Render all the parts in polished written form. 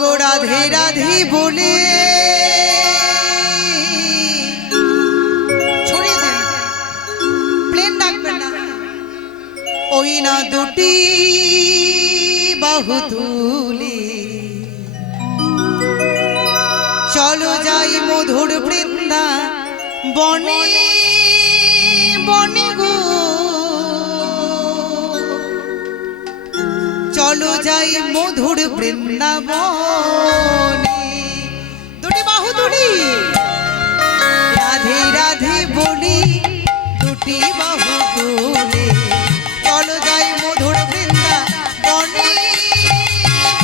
ওগো রাধে রাধে বলে ছড়িয়ে দেন, প্লেন ডাকবেন না। ওই না দুটি বাহু তুলে চলো যাই মধুর বৃন্দা বনে বনে গো, চলো যাই মধুর বৃন্দাবনে। দুটি বাহু তুলি রাধে রাধে বলি, দুটি বাহু তুলে চলো যাই মধুর বৃন্দাবনে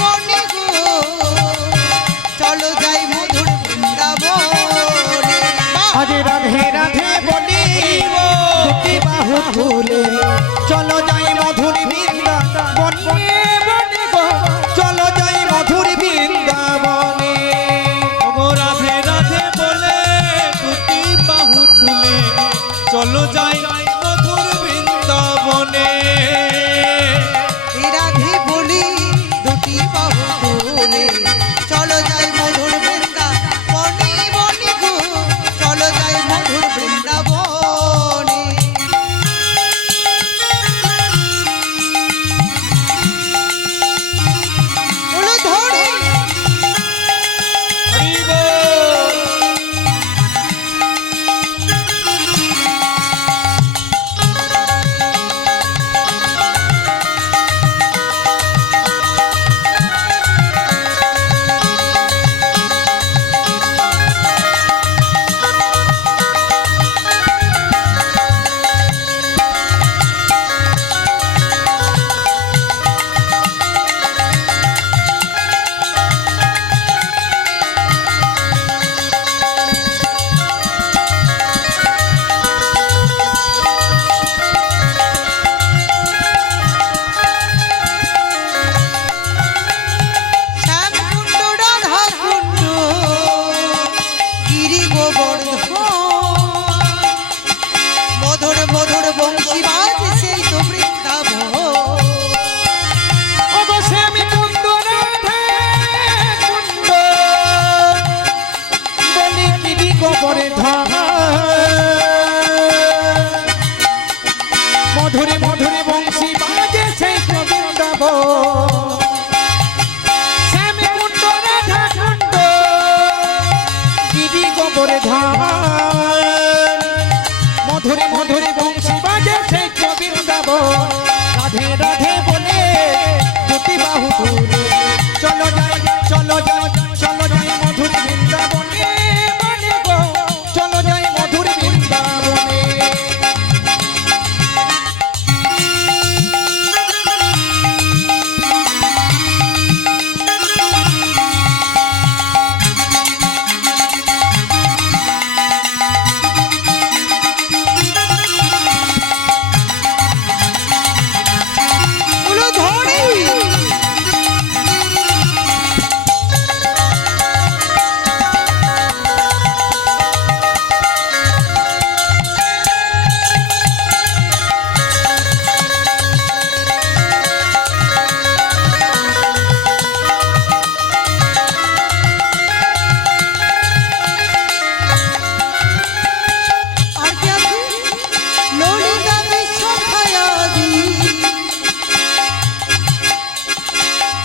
বনে গো, চলো যাই মধুর বৃন্দাবনে। রাধে রাধে রাধে বলি দুটি বাহু তুলে চলো যাই মধুর বৃন্দাবনে বনে গো, চলো যাই মধুর বৃন্দাবনে। ওগো রাধে রাধে বলে দুটি বাহু তুলে চলো যাই মধুর বৃন্দাবনে। রাধে বলি দুটি বাহু তুলে চলো যাই মধুর বৃন্দাবনে বনে গো, চলো যাই মধুর বৃন্দাবনে। বলো ধরে হরি বল। শ্যামকুণ্ড রাধাকুণ্ড গিরি গোবর্ধন, মধুর মধুর বংশী বাজে সেই তো বৃন্দাবন। ওগো শ্যামী কুণ্ড রাধে কুণ্ড বলি গিরি গোবর্ধন, মধুরে মধুরে বংশী বাজে সেই তো বৃন্দাবন। শ্যামী কুণ্ড রাধা কুণ্ড গিরি গোবর্ধন, মধুরে মধুরে বংশী বাজে সেই তো বৃন্দাবন। রাধে রাধে বলে দুটি বাহু তুলে চলো যাই চলো যাই চলো যাই মধুর বৃন্দাবনে বনে গো, চলো যাই মধুর বৃন্দাবনে। বলো ধরে আর কি আছে? ললিতা বিশ্বখায়াদি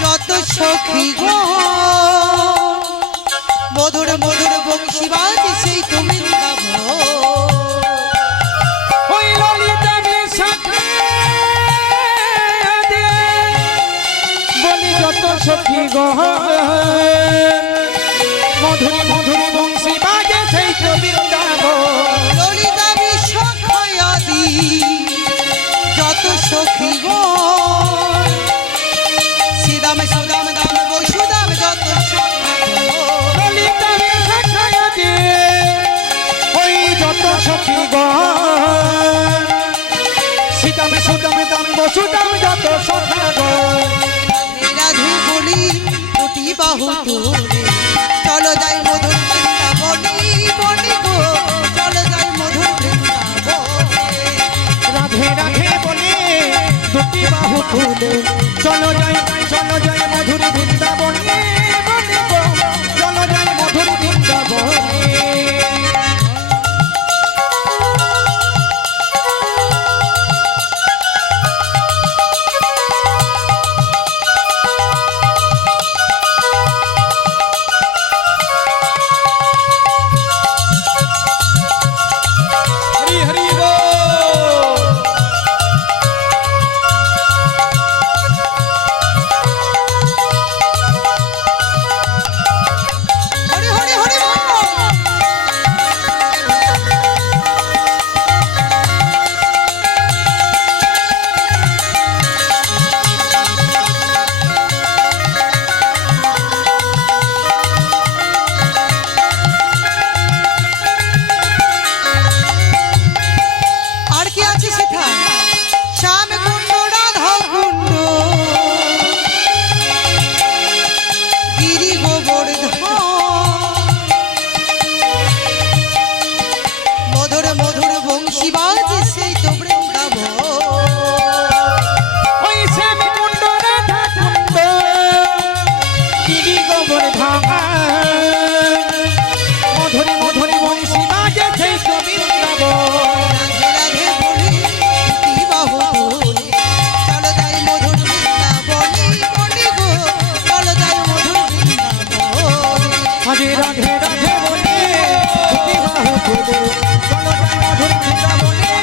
যত সখী গো, মধুর মধুর বংশী বাজে সেই তো বৃন্দাবন। ওই ললিতা বিশাখা দে বলি যত সখী গো, মধুরে মধুরে বংশী বাজে সেই তো বৃন্দাবন। ললিতা বিশ্বখায়াদি যত সখী গো, শ্রীদাম সুদাম দাম বসুদাম যত সখী গো। ললিতা বিশাখা দে ওই যত সখী গো, সীতাম সুদাম দাম বসুদাম যত সখা গো। রাধে বলি দুটি বাহু তুলে চলো যাই মধুর বৃন্দাবনে বনে গো, চলো যাই মধুর বৃন্দাবনে। রাধে রাধে বলে দুটি বাহু তুলে চলো যাই মধুর বৃন্দাবনে বনে আজ রাধে রাধে বলে দুটি বাহু তুলে চলো যাই মধুর বৃন্দাবনে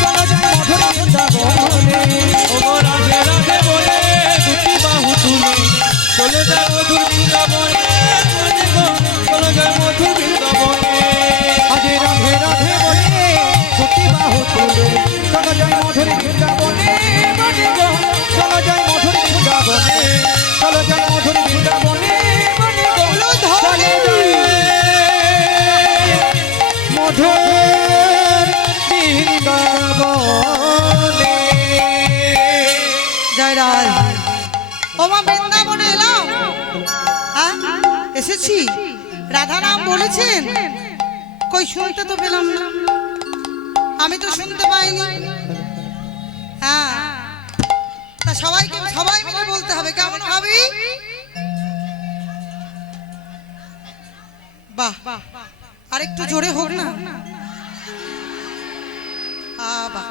চলো যাই মধুর বৃন্দাবনে ওগো রাধে রাধে বলে দুটি বাহু তুলে চলে যায় মধুর বৃন্দাবনে চলে যায় মধুর বৃন্দাবনে আজ রাধে রাধে বলে দুটি বাহু তুলে চলো যাই মধুর বৃন্দাবনে চলো যাই মধুর বৃন্দাবনে চলো যাই মধুর বৃন্দাবনে বলো ধরে মধুর বৃন্দাবনে জয় রাধ ওমা বৃন্দাবনে এলাম হ্যাঁ এসেছি রাধা নাম বলেছেন কই শুনতে তো পেলাম না আমি তো শুনতে পাইনি হ্যাঁ তা সবাই মিলে বলতে হবে কেমন ভাবি বাহ আরেকটু জোরে হোক না বাহ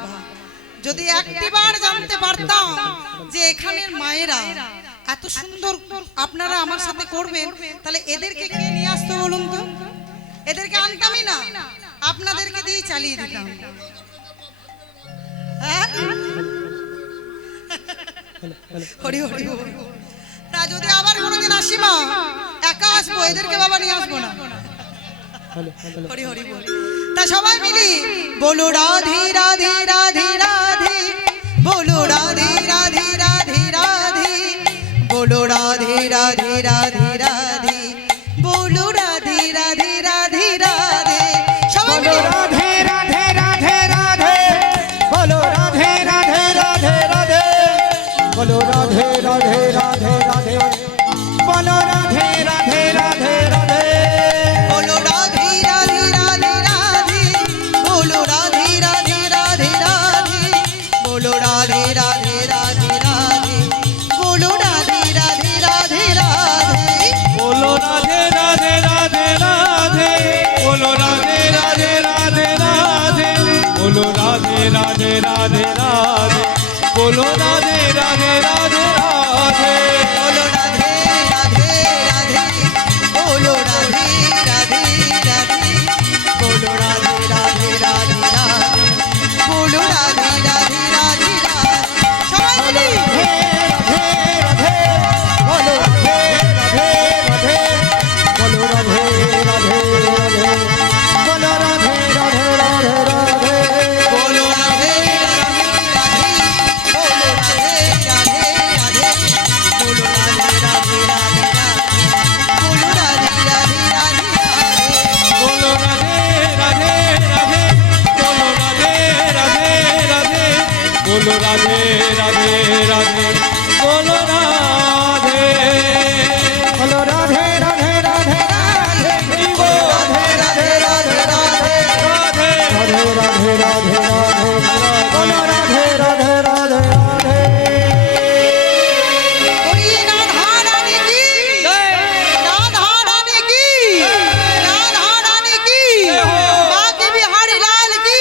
যদি একটিবার জানতে পারতাম যে এখানের মায়েরা এত সুন্দর আপনারা আমার সাথে করবেন তাহলে এদেরকে কে নিয়ে আসতো বলুন তো এদেরকে আনতামই না আপনাদেরকে দিয়ে চালিয়ে দিতাম হ্যাঁ হরি হরি হরি না যদি আবার কোনোদিন আসি মা একা আসবো এদেরকে বাবা নিয়ে আসবো না হরি হরি বল তা সবাই মিলি বলো রাধে রাধে রাধে রাধে বলো রাধে রাধে রাধে রাধে বলো রাধে রাধে রাধে রাধে বলো রাধে রাধে রাধে রাধে সবাই মিলি রাধে রাধে রাধে রাধে বলো রাধে রাধে রাধে রাধে বলো রাধে রাধে রাধে রাধে বলো রাধে রাধে রাধে রাধে বলো রাধে রাধে রাধে রাধে বলো রাধে রাধে রাধে রাধে বলো রাধে রাধে রাধে রাধে বলো রাধে রাধে রাধে রাধে বলো রাধে রাধে রাধে রাধে বলো রাধে রাধে রাধে রাধে বলো রাধে রাধে রাধে রাধে বলো রাধে রাধে রাধে রাধে বলো রাধে রাধে রাধে বলো রাধে রাধে রাধে বলো রাধে রাধে রাধে রাধে বলো রাধে রাধে রাধে রাধে সবাই মিলে বলো রাধে রাধে রাধে বলো রাধে রাধে রাধে বলো রাধে রাধে রাধে রাধে বলো রাধে রাধে রাধে বলো রাধে রাধে রাধে বলো রাধে রাধে রাধে রাধে বলো রাধে রাধে রাধে রাধে বলো রাধে রাধে রাধে বলো রাধে রাধে রাধে বলো রাধে রাধে রাধে বলো রাধে বলো রাধে রাধে রাধে রাধে রাধে রাধে রাধে রাধে রাধে রাধে রাধে রাধে রাধে বলো রাধে রাধে রাধে রাধে হরি রাধা রানী কি রাধা রানী কি রাধা রানী কি বাঁকে বিহারি লাল কি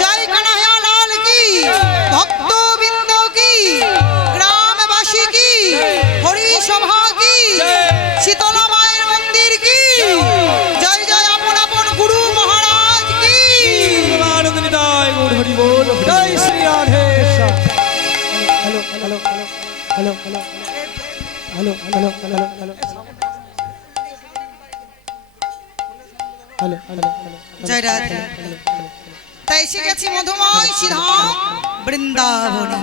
জয় কানাইয়া লাল কি ভক্তবৃন্দ কি গ্রামবাসী কি হরি সভা কি শীতলা মায়ের মন্দির কি জয় জয় আপন আপন গুরু মহারাজ কি আনন্দ নিতাই গৌর হরি বল জয় Shri Radhe hello hello hello hello hello hello hello hello hello hello জয় রাধে তাই এসে গেছি মধুময় শ্রীধাম বৃন্দাবনে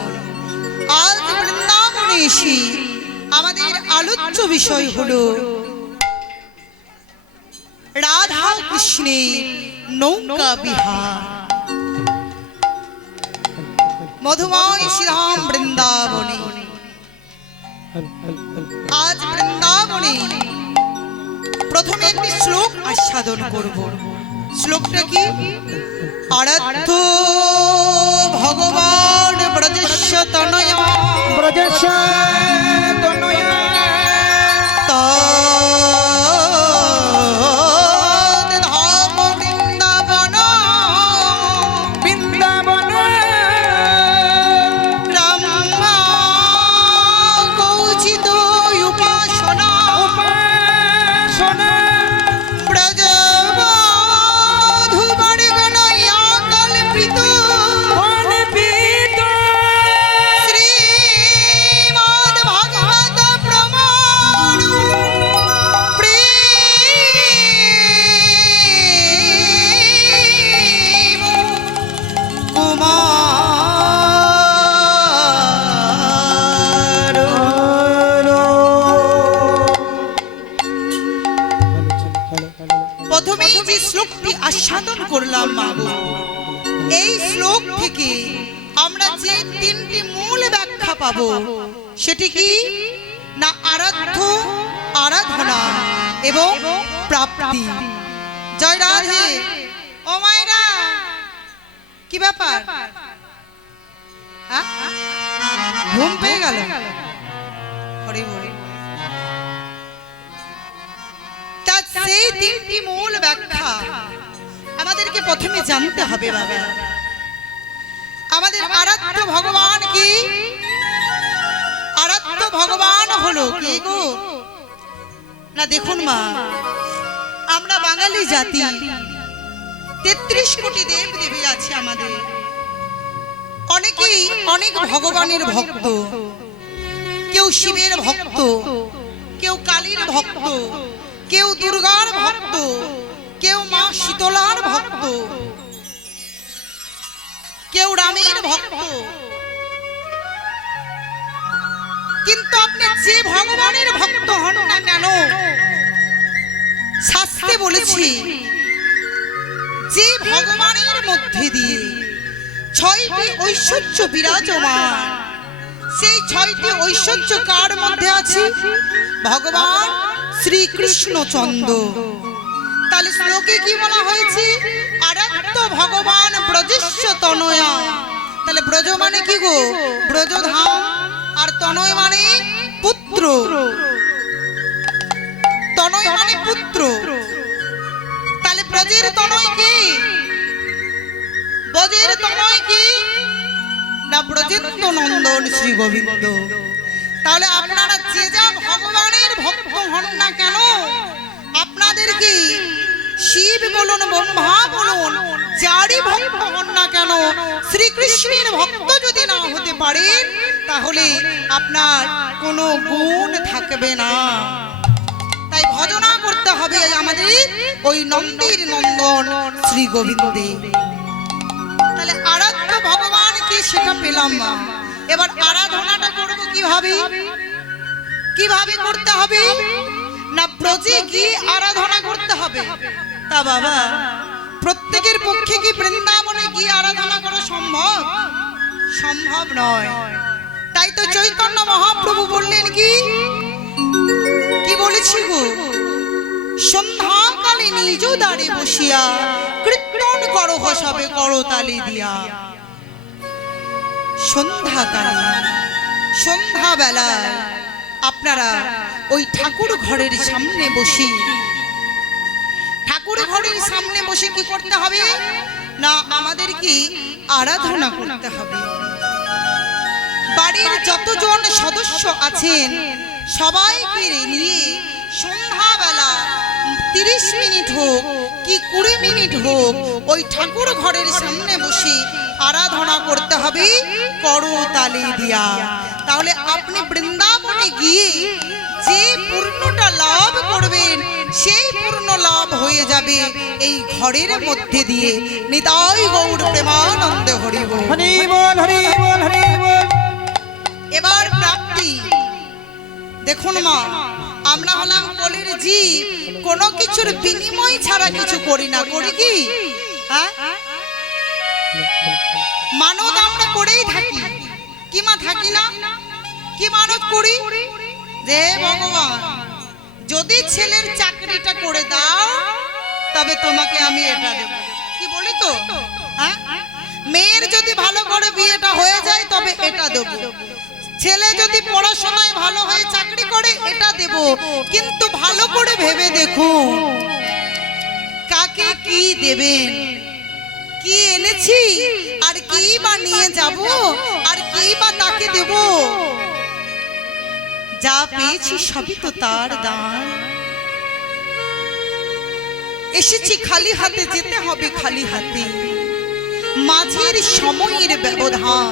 আজ বৃন্দাবনে এসে আমাদের আলোচ্য বিষয় হলো রাধা কৃষ্ণের নৌকা বিহার মধুময় শ্রীধাম বৃন্দাবনে আজ বৃন্দাবনে প্রথমে একটি শ্লোক আস্বাদন করব শ্লোকটা কি আরাধ্য ভগবান ব্রজস্য তনয়া ব্রজেশ তনয়া তদ ধাম বৃন্দাবন বৃন্দাবন ব্রহ্মা কৌচিত উপাসনা শ্লোকটি আস্বাদন করলাম মা গো, এই শ্লোক থেকে আমরা যে তিনটি মূল ব্যাখ্যা পাবো সেটি কি না আরাধ্য, আরাধনা এবং প্রাপ্তি। জয় রাধে। ও মায়েরা, কি ব্যাপার? ঘুম পেয়ে গেল? হরি বল। তা সেই তিনটি মূল ব্যাখ্যা আমাদেরকে প্রথমে জানতে হবে বাবা। আমাদের আরাধ্য ভগবান কি? আরাধ্য ভগবান হলো কি গো না, দেখুন মা, আমরা বাঙালি জাতি, 33 কোটি দেব দেবী আছে আমাদের। অনেকেই অনেক ভগবানের ভক্ত, কেউ শিবের ভক্ত, কেউ কালীর ভক্ত, কেউ দুর্গার ভক্ত, কেউ মা শীতলার ভক্ত, কেউ রামের ভক্ত। কিন্তু আপনি যে ভগবানের ভক্ত হন না কেন, শাস্ত্রে বলেছি যে ভগবানের মধ্যে দিয়ে 6টি ঐশ্বর্য বিরাজমান, সেই 6টি ঐশ্বর্য কার মধ্যে আছে? ভগবান শ্রীকৃষ্ণচন্দ্র। তাহলে শ্লোকে কি বলা হয়েছে? আরাধ্য ভগবান ব্রজস্য তনয়া। তাহলে ব্রজ মানে কি গো? ব্রজধাম। আর তনয় মানে পুত্র। তনয় মানে পুত্র। তাহলে ব্রজের তনয় কি? ব্রজের তনয় কি না ব্রজেন্দ্র নন্দন শ্রী গোবিন্দ। তাহলে আপনারা যে যা ভগবানের ভক্ত হন না কেন, আপনাদের কি শিব বলুন, ব্রহ্মা বলুন, যারই ভক্ত হন না কেন, শ্রীকৃষ্ণের ভক্ত যদি না হতে পারেন তাহলে আপনার কোনো গুণ থাকবে না। তাই ভজনা করতে হবে আমাদের ওই নন্দীর নন্দন শ্রী গোবিন্দে। তাহলে আরাধ্য ভগবান কি সেটা পেলাম না। এবার আরাধনাটা করব কিভাবে? কিভাবে করতে হবে না ব্রজে গিয়ে আরাধনা করতে হবে। তা বাবা, প্রত্যেকের পক্ষে কি বৃন্দাবনে গিয়ে আরাধনা করা সম্ভব? সম্ভব নয়। তাই তো চৈতন্য মহাপ্রভু বললেন কি কি বলেছি গো, সন্ধ্যাকালে নিজ দ্বারে বসিয়া কীর্তন করো সবে করতালি দিয়া। সন্ধ্যাকালে, সন্ধ্যাবেলায় আপনারা ওই ঠাকুর ঘরের সামনে বসে, ঠাকুর ঘরের সামনে বসে কি করতে হবে না আমাদের কি আরাধনা করতে হবে। বাড়ির যতজন সদস্য আছেন সবাইকে নিয়ে সন্ধ্যাবেলা 30 মিনিট হোক কি 20 মিনিট হোক ওই ঠাকুর ঘরের সামনে বসে আরাধনা করতে হবে করতালি দিয়া। তাহলে আপনি বৃন্দাবনে গিয়ে যে পূর্ণটা লাভ করবেন সেই পূর্ণ লাভ হয়ে যাবে এই ঘরের মধ্যে দিয়ে। নিতাই গৌর প্রেমানন্দে হরি বল, হরি বল, হরি বল, হরি বল। এবার প্রাপ্তি। দেখুন মা, আমরা হলাম কলির জীব, কোনো কিছুর বিনিময় ছাড়া কিছু করি না। করি কি? হ্যাঁ, মানত আমরা করেই থাকি। কি মা থাকি না? কি মানত করি যে ভগবান যদি ছেলের চাকরিটা করে দাও তবে তোমাকে আমি এটা দেব। কি বলি তো? হ্যাঁ, মেয়ের যদি ভালো করে বিয়েটা হয়ে যায় তবে এটা দেব। ছেলে যদি পড়াশোনায় ভালো হয়ে চাকরি করে এটা দেব। কিন্তু ভালো করে ভেবে দেখুন কাকে কি দেবেন। কি এনেছি আর কি বা নিয়ে যাব আর কি বা তাকে দেব। যা পেয়েছি সবই তো তার দান। এসেছি খালি হাতে, যেতে হবে খালি হাতে। মাঝের সময়ের ব্যবধান,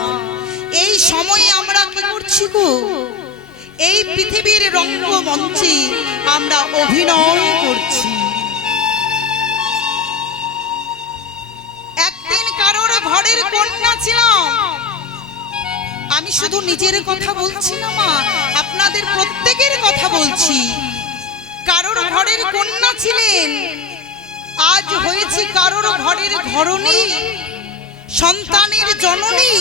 এই সময়ে আমরা কি করছি গো? এই পৃথিবীর রঙ্গমঞ্চে আমরা অভিনয় করছি। একদিন কারোর ঘরের কন্যা ছিলাম। আমি শুধু নিজের কথা বলছি না মা, আপনাদের প্রত্যেকের কথা বলছি। কারোর ঘরের কন্যা ছিলেন আজ হয়েছি কারোর ঘরের ঘরণী, সন্তানের জননী,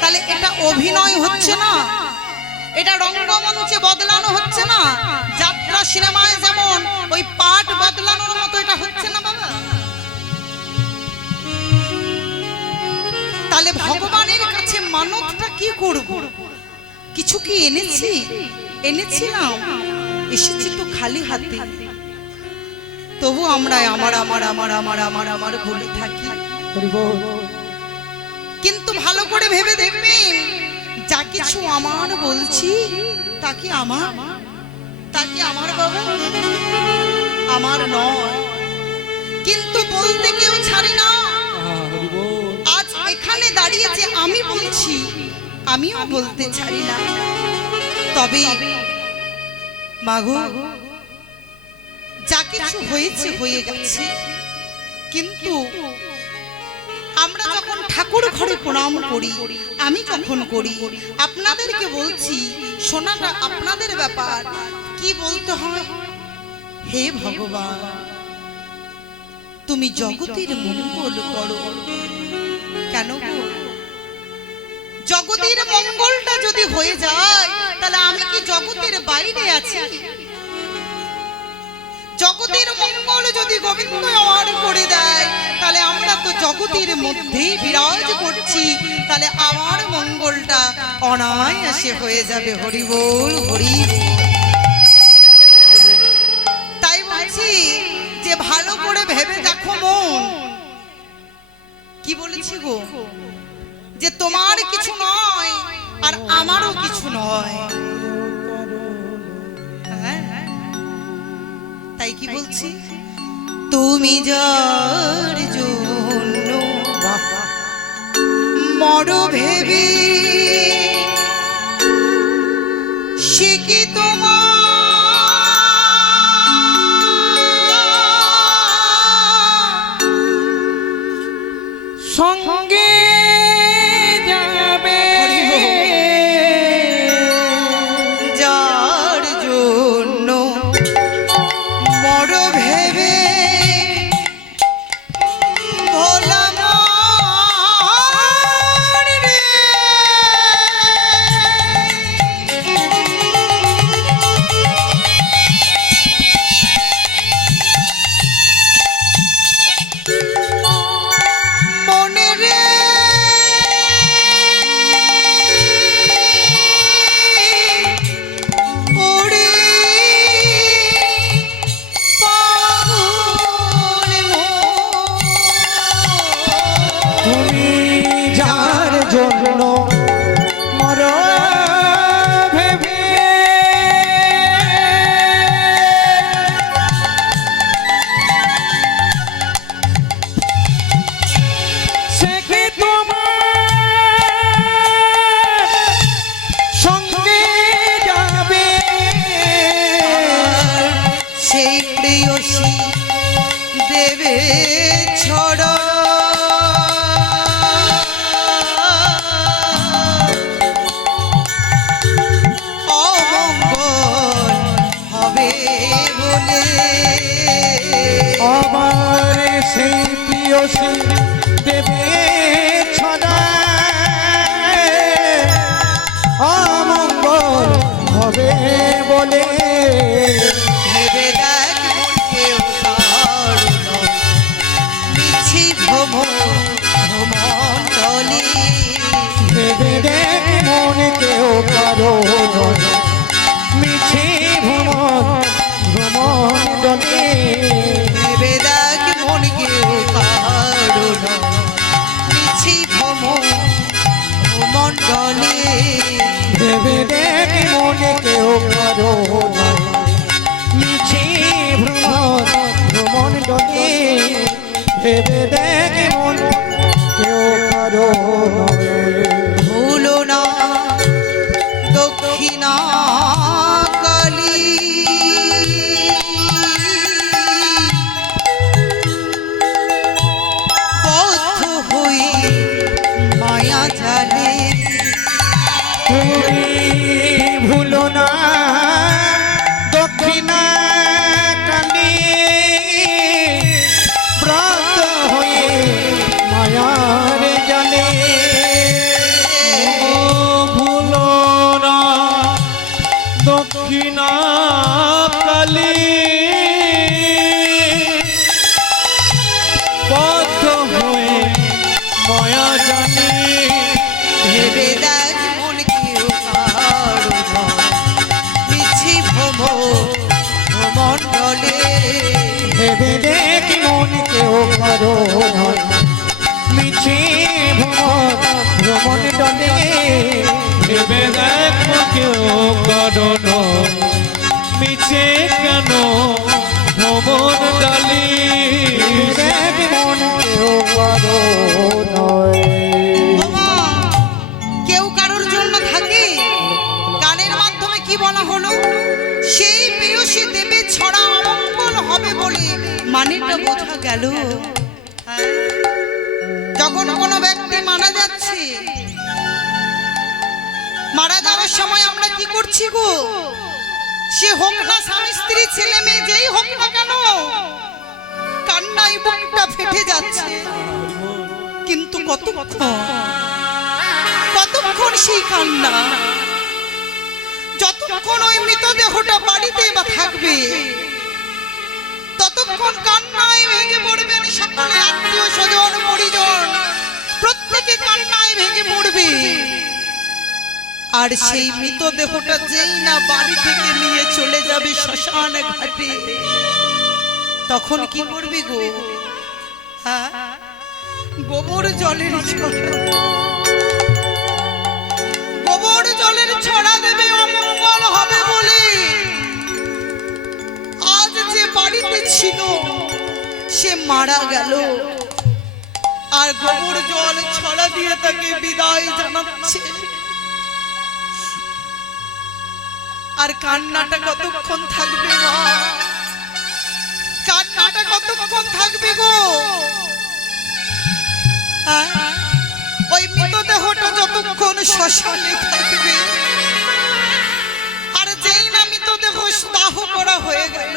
তাহলে এটা অভিনয় হচ্ছে না? এটা রঙ্গমঞ্চে বদলানো হচ্ছে না? যাত্রা সিনেমায় যেমন ওই পাঠ বদলানোর মতো এটা হচ্ছে না বাবা? তাহলে ভগবানের কাছে মানতটা কি করব? কিছু কি এনেছি? এনেছিলাম? এসেছি তো খালি হাতে। তবু আমরা আমার আমার আমার আমার আমার আমার বলে থাকি। কিন্তু ভালো করে ভেবে দেখবেন, যা কিছু আমার বলছি তা কি আমার? তা কি আমার বাবা? আমার নয়। কিন্তু বলতে কেউ ছাড়ি না। আজ এখানে দাঁড়িয়ে যে আমি বলছি, আমিও বলতে ছাড়ি না। তবে মাগো, যা কিছু হয়েছে হয়ে গেছে, কিন্তু আমরা যখন ঠাকুর ঘরে প্রণাম করি, আমি যখন করি, আপনাদেরকে বলছি, শোনাটা আপনাদের ব্যাপার। কি বলতে হয়? হে ভগবান, তুমি জগতের মঙ্গল করো। কেন গো? জগতের মঙ্গলটা যদি হয়ে যায়, তাহলে আমি কি জগতের বাইরে আছি? জগতের মঙ্গল যদি গোবিন্দ আমার করে দেয়, তাহলে আমরা তো জগতের মধ্যেই বিরাজ করছি। তাহলে আমার মঙ্গলটা অনায়াসে হয়ে যাবে। হরি বল, হরি বল। তাই বলছি যে ভালো করে ভেবে দেখো মন। কি বলেছি গো? যে তোমার কিছু নয় আর আমারও কিছু নয়। তাই কি বলছি? তুমি যার জন্য মরো ভেবে, সে কি তোমার সঙ্গে যাবে? যার জন্য মরো ভেবে ভোলা মন রে। মনে রে ওরে পাগল মন। তুমি যার জন্য মর ভেবে, সে কি তোমার সঙ্গে যাবে? সেই প্রেয়সী দেবে ছড়া, অমঙ্গল হবে বলে। আমার সেই প্রিয়সী দেবে ছড়া, অমঙ্গল হবে বলে। ভেবে দেখ মন কেউ কারণ, মিছি ভ্রমণ্ডলে। ভেবে দেখ মন কেউ কারো মিছে ভ্রমণ্ডলে। ভেবে দেখ মন কেউ কারণ, মিছি ভ্রমণ্ডলে। ভেবে দেখ মন কেউ কারো মিছে ভ্রমণ্ডলে। ভেবে দেখ মন কেউ কারো ভুলো না দক্ষিণা কালী, বদ্ধ হই মায়া জালে। তুমি ভুলো না দক্ষিণা কালী, কালী বদ্ধ হয়ে মায়া জানি ভেবে দেখ মন কেউ কারো নয়, মিছি ভ্রমণ্ডলে। ভেবে দেখ মন কেউ কারো নয়, মিছে ভ্রমণ ডলে। ভেবে দেখ কেউ কারণ মিছে কেন ভ্রমণ ডালি দেখ মন কেউ কারো নয়। ওমা, কেউ কারোর জন্য থাকে। গানের মাধ্যমে কি বলা হলো? সেই প্রেয়সী দেবে ছড়া অমঙ্গল হবে বলে মানেটা বোঝা গেল। হ্যাঁ? যখন কোনো ব্যক্তি মারা যাচ্ছে, মারা যাওয়ার সময় আমরা কি করছি গো? সে হোক না স্বামী স্ত্রী ছেলে মেয়ে যেই হোক না কেন, কান্নায় বুকটা ফেটে যাচ্ছে। কিন্তু কতক্ষণ সেই কান্না? যতক্ষণ ওই মৃতদেহটা বাড়িতে বা থাকবে, ততক্ষণ কান্নায় ভেঙে পড়বেন সকলে, আত্মীয় স্বজন পরিজন প্রত্যেকে কান্নায় ভেঙে পড়বে। আর সেই মৃতদেহটা যেই না বাড়ি থেকে নিয়ে চলে যাবে শ্মশান ঘাটে, তখন কি করবি গো? হ্যাঁ, গোবর জলের ছড়া দেবে অমঙ্গল হবে বলে। আজ যে বাড়িতে ছিল সে মারা গেল, আর গোবর জল ছড়া দিয়ে তাকে বিদায় জানাচ্ছে। আর কান্নাটা কতক্ষণ থাকবে মা? কান্নাটা কতক্ষণ থাকবে গো? ওই মৃতদেহটা যতক্ষণ শ্মশানে থাকবে, আর যেই না মৃতদেহ দাহ করা হয়ে গেল,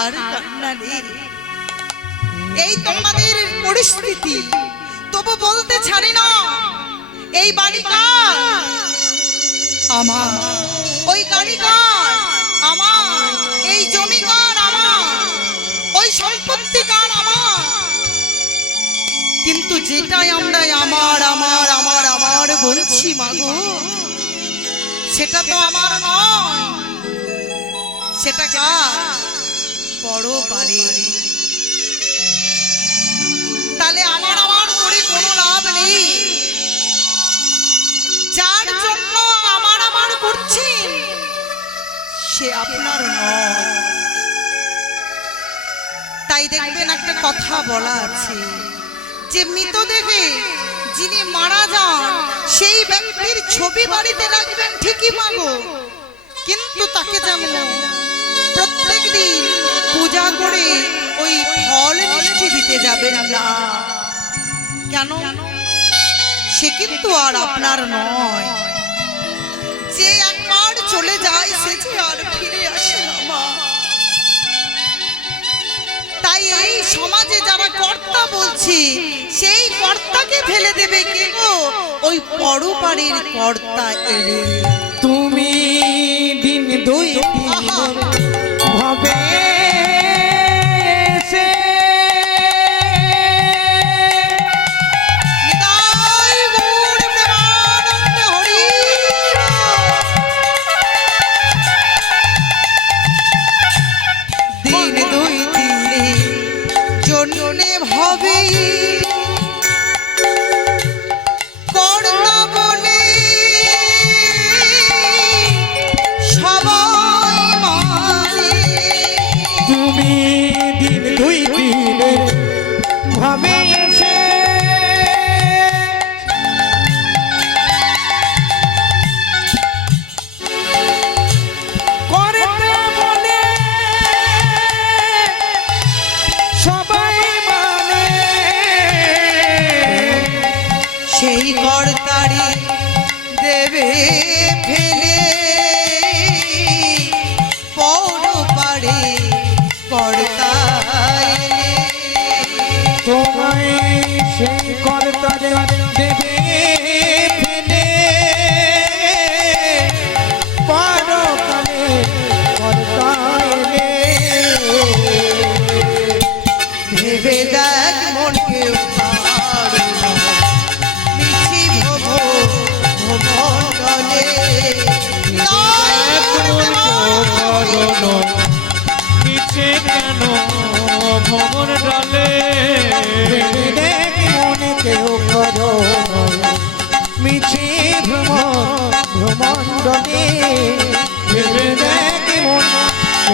আর কান্না নেই। এই তোমাদের পরিস্থিতি, তবু বলতে ছাড়ি না, এই বাড়ি কার? আমার। ওই গাড়ি কার? আমার। এই জমি কার? আমার। ওই সম্পত্তি কার? আমার। কিন্তু যেটাই আমরা আমার আমার আমার আমার বলছি মাগো, সেটা তো আমার নয়, সেটা কার? বড় বাড়ি। তাহলে আমার আমার করে কোনো লাভ নেই। যার জন্য আমার আমার করছেন সে আপনার নয়। তাই দেখবেন একটা কথা বলা আছে যে মৃতদেহে যিনি মারা যান সেই ব্যক্তির ছবি বাড়িতে রাখবেন ঠিকই মাগো, কিন্তু তাকে যেন প্রত্যেক দিন পূজা করে ওই ফল মিষ্টি দিতে যাবেন না। কেন? সে কিন্তু আর আপনার নয়। যে একবার চলে যায় সে যে আর ফিরে আসে না মা। তাই এই সমাজে যারা কর্তা বলছি, সেই কর্তাকে ফেলে দেবে কে গো? ওই পরপারের কর্তা এলে। তুমি দিন দুই ভাবে সেই কর্তারে দেবে ফেলে পরপারে কর্তা এলে। তোমায় সেই কর্তারে দেবে ফেলে পরপারে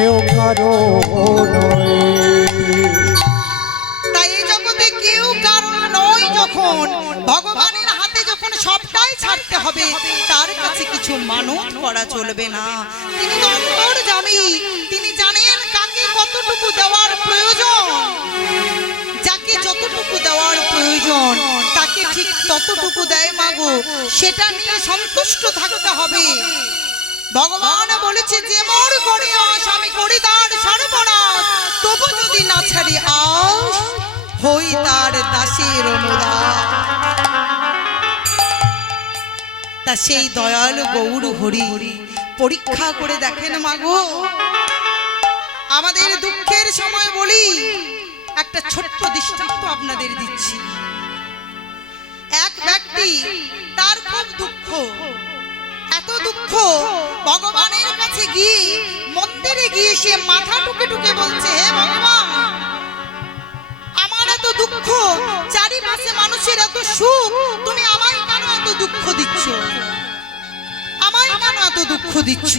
কেউ কারো নয়। তাই এই জগতে কেউ কারণ নয় যখন ভগবানের হাতে যখন সবটাই ছাড়তে হবে, তার কাছে কিছু মানত করা চলবে না। তিনি তো অন্তর্যামী, তিনি জানেন কাকে কতটুকু দেওয়ার প্রয়োজন। যাকে যতটুকু দেওয়ার প্রয়োজন তাকে ঠিক ততটুকু দেয় মাগো, সেটা নিয়ে সন্তুষ্ট থাকতে হবে। ভগবান বলেছে যে মোর করে আস আমি করি তার সর্বনাশ, তবু যদি না ছাড়ি আস হই তার দাসের অনুদাস। তা সেই দয়াল গৌর হরি পরীক্ষা করে দেখেন মাগো। আমাদের দুঃখের সময় বলি, একটা ছোট্ট দৃষ্টান্ত আপনাদের দিচ্ছি। এক ব্যক্তি, তার খুব দুঃখ, এত দুঃখ, ভগবানের কাছে গিয়ে মন্দিরে গিয়ে সে মাথা টুকে টুকে বলছে, হে ভগবান, আমার এত দুঃখ, চারিপাশে মানুষের এত সুখ, তুমি আমায় কেন এত দুঃখ দিচ্ছ? আমায় কেন এত দুঃখ দিচ্ছ?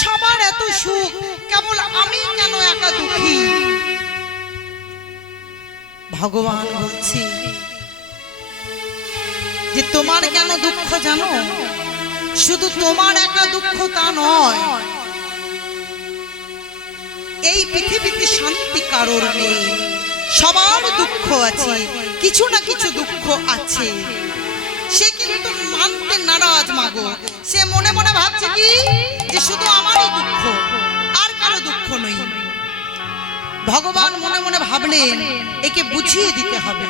সবার এত সুখ, কেবল আমি কেন একা দুঃখী? ভগবান বলছি যে তোমার কেন দুঃখ জানো? শুধু তোমার একা দুঃখ তা নয়, এই পৃথিবীতে শান্তি কারোর নেই, সবার দুঃখ আছে, কিছু না কিছু দুঃখ আছে। সে কিন্তু মানতে নারাজ মাগো। সে মনে মনে ভাবছে কি যে শুধু আমারই দুঃখ, আর কারো দুঃখ নেই। ভগবান মনে মনে ভাবলেন একে বুঝিয়ে দিতে হবে।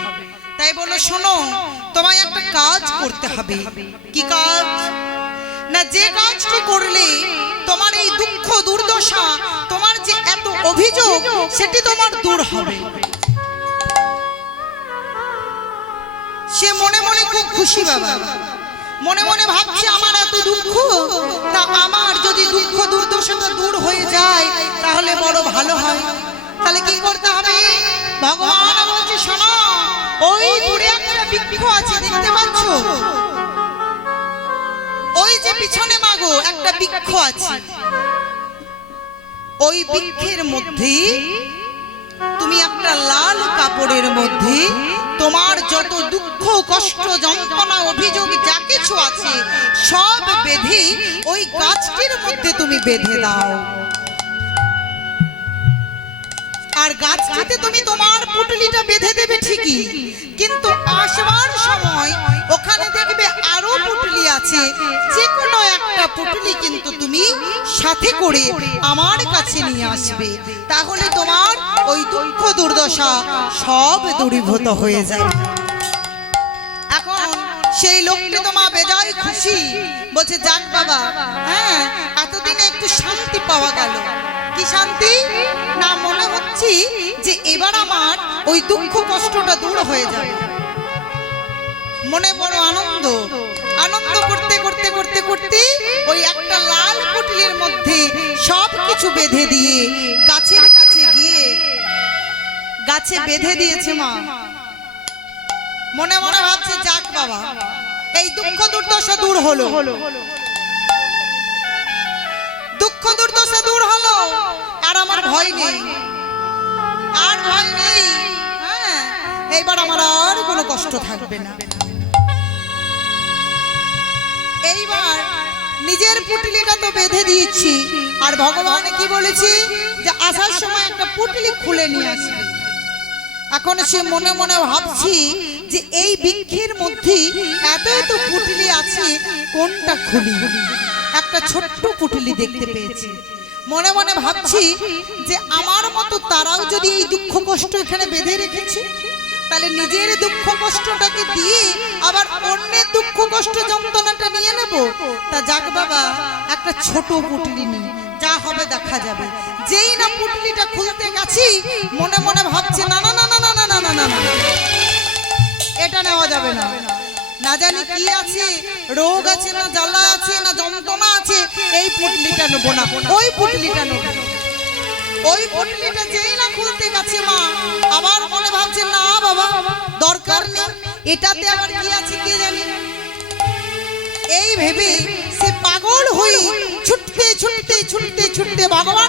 তাই বলো, শোনো, তোমায় একটা কাজ করতে হবে। কি কাজ? না, যে কাজটি করলে তোমার এই দুঃখ দুর্দশা, তোমার যে এত অভিযোগ, সেটি তোমার দূর হবে। সে মনে মনে খুব খুশি বাবা, মনে মনে ভাবছে আমার এত দুঃখ, তা আমার যদি দুঃখ দুর্দশাটা দূর হয়ে যায় তাহলে বড় ভালো হয়। তাহলে কি করতে হবে? ভগবান বলছে, শোনো, ওই দূরে একটা বৃক্ষ আছে, দেখতে পাচ্ছ? ওই যে পিছনে মাগো একটা বৃক্ষ আছে, ওই বৃক্ষের মধ্যে তুমি একটা লাল কাপড়ের মধ্যে তোমার যত দুঃখ কষ্ট যন্ত্রণা অভিযোগ যা কিছু আছে সব বেঁধে ওই গাছটির মধ্যে তুমি বেঁধে দাও। আর গাছটিতে তুমি তোমার পুটলিটা বেঁধে দেবে ঠিকই, কিন্তু আসবার সময় ওখানে দেখবে আরো পুটলি আছে, যে কোনো একটা পুটলি কিন্তু তুমি সাথে করে আমার কাছে নিয়ে আসবে। তাহলে তোমার ওই দুঃখ দুর্দশা সব দূরীভূত হয়ে যাবে। এখন সেই লোকটি তোমার বেজায় খুশি, বলছে, যাক বাবা, হ্যাঁ, এতদিনে একটু শান্তি পাওয়া গেল। কি শান্তি? না, মনে হচ্ছে যে এবার আমার ওই দুঃখ কষ্টটা দূর হয়ে যাবে। মনে বড় আনন্দ, আনন্দ করতে করতে করতে করতে ওই একটা লাল পুটলির মধ্যে সব কিছু বেঁধে দিয়ে গাছের কাছে গিয়ে গাছে বেঁধে দিয়েছে মা। মনে মনে ভাবছে, যাক বাবা, এই দুঃখ দুর্দশা দূর হলো, দুঃখ দুর্দশা দূর হলো, আর আমার ভয় নেই, আর ভয় নেই। হ্যাঁ, এইবার আমার আর কোনো কষ্ট থাকবে না। এইবার নিজের পুটলিটা তো বেঁধে দিয়েছি, আর ভগবান কি বলেছি যে আসার সময় একটা পুটলি খুলে নিয়ে আসবে। এখন সে মনে মনে ভাবছি যে এই বৃক্ষের মধ্যে এত এত পুটলি আছে, কোনটা খুলি? একটা ছোট্ট পুটলি দেখতে পেয়েছি। মনে মনে ভাবছি যে আমার মতো তারাও যদি এই দুঃখ কষ্ট এখানে বেঁধে রেখেছে, তাহলে নিজের দুঃখ কষ্টটাকে দিয়ে আবার অন্যের দুঃখ কষ্ট যন্ত্রণাটা নিয়ে নেব। তা যাক বাবা, একটা ছোট পুটলি নিই, যা হবে দেখা যাবে। যেই না পুটলিটা খুলতে গেছি, মনে মনে ভাবছে, না না না না না না না না না, এটা নেওয়া যাবে না। না জানি কি আছে, রোগ আছে না জ্বালা আছে না যন্ত্রণা আছে, এই পুটলিটা নেবো না, ওই পুটলিটা নেবো। ওই পুটলিটা যেই না খুলতে গেছে মা, আবার মনে ভাবছে, না বাবা, দরকার নেই, এটাতে আবার কি আছে কে জানি। এই ভেবে সে পাগল হয়ে ছুটতে ছুটতে ছুটতে ছুটতে ভগবান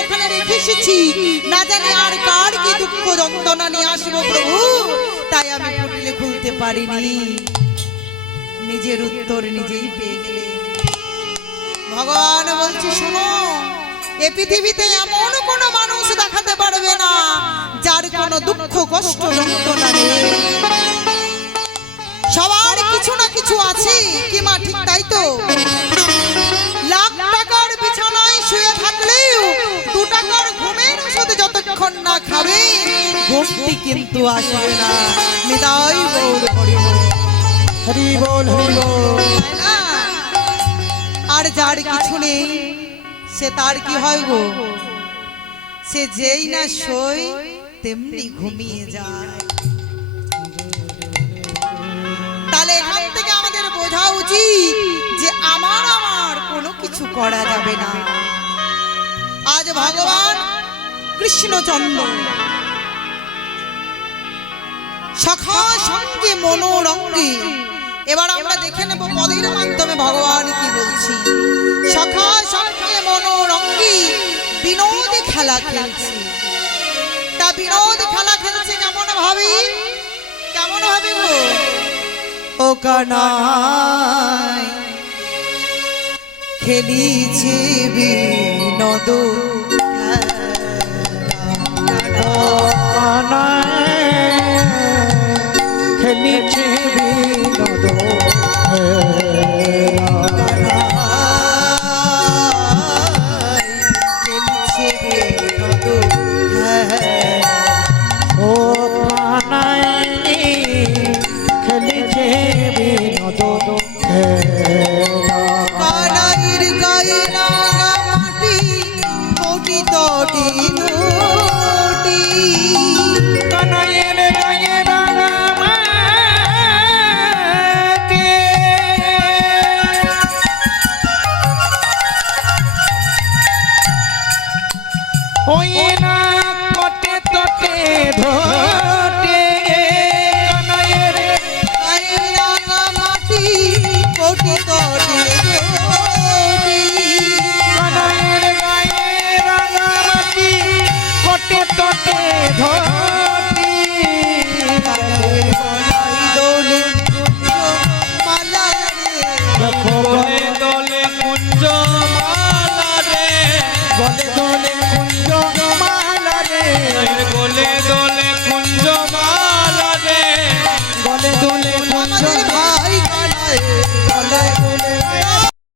ওখানে রেখে এসেছি, না জানি আর কার কি দুঃখ যন্ত্রণা নিয়ে আসবো প্রভু, তাই আমি কুটিলে খুলতে পারিনি। নিজের উত্তর নিজেই পেয়ে গেলে। ভগবান বলছি শোনো, এ পৃথিবীতে এমন কোনো মানুষ দেখাতে পারবে না যার কোনো দুঃখ কষ্ট যন্ত্রণা নেই। সবার কিছু না কিছু আছে কি মা, ঠিক তাই তো? লাখ টাকার বিছানায় শুয়ে থাকলেও 2 টাকার ঘুমের ওষুধ যতক্ষণ না খাবে ঘুমটি কিন্তু আসবে না। নিতাই গৌর হরি বল। হরি বল হরি বল। তাই না? আর যার কিছু নেই সে তার কি হয় গো, সে যেই না শোয় তেমনি ঘুমিয়ে যায়। তাহলে এখান থেকে আমাদের বোঝা উচিত যে আমার কোনো কিছু করা যাবে না। আজ ভগবান কৃষ্ণচন্দ্র সখা সঙ্গে মনোরঙ্গে, এবার আমরা দেখে নেব পদের মাধ্যমে ভগবান কি বলছি। সখা সঙ্গে মনোরঙ্গে বিনোদ খেলা খেলছে। তা বিনোদ খেলা খেলছে কেমন ভাবে, কেমন ভাবে গো? ও কানাই খেলিছে বিনোদ খেলা, খেলিছে বিনোদ খেলিছে বিনোদ ও কানাই খেলিছে বিনোদ কানাইর গায়ে লাগা মাটি কোটি তটি নোটি, কানাইয়ের গায়ে রাঙা মাটি, ওই না কটে তটে ধটে, কানাইয়ের গায়ে লাগা মাটি কোটি তটি নোটি, কানাইয়ের গায়ে রাঙা মাটি কটে তটে ধটি, কানাইয়ের গলায় দোলে কুঞ্জ মালা রে, দোলে দোলে কুঞ্জ মালা রে, গলে গলে কুঞ্জ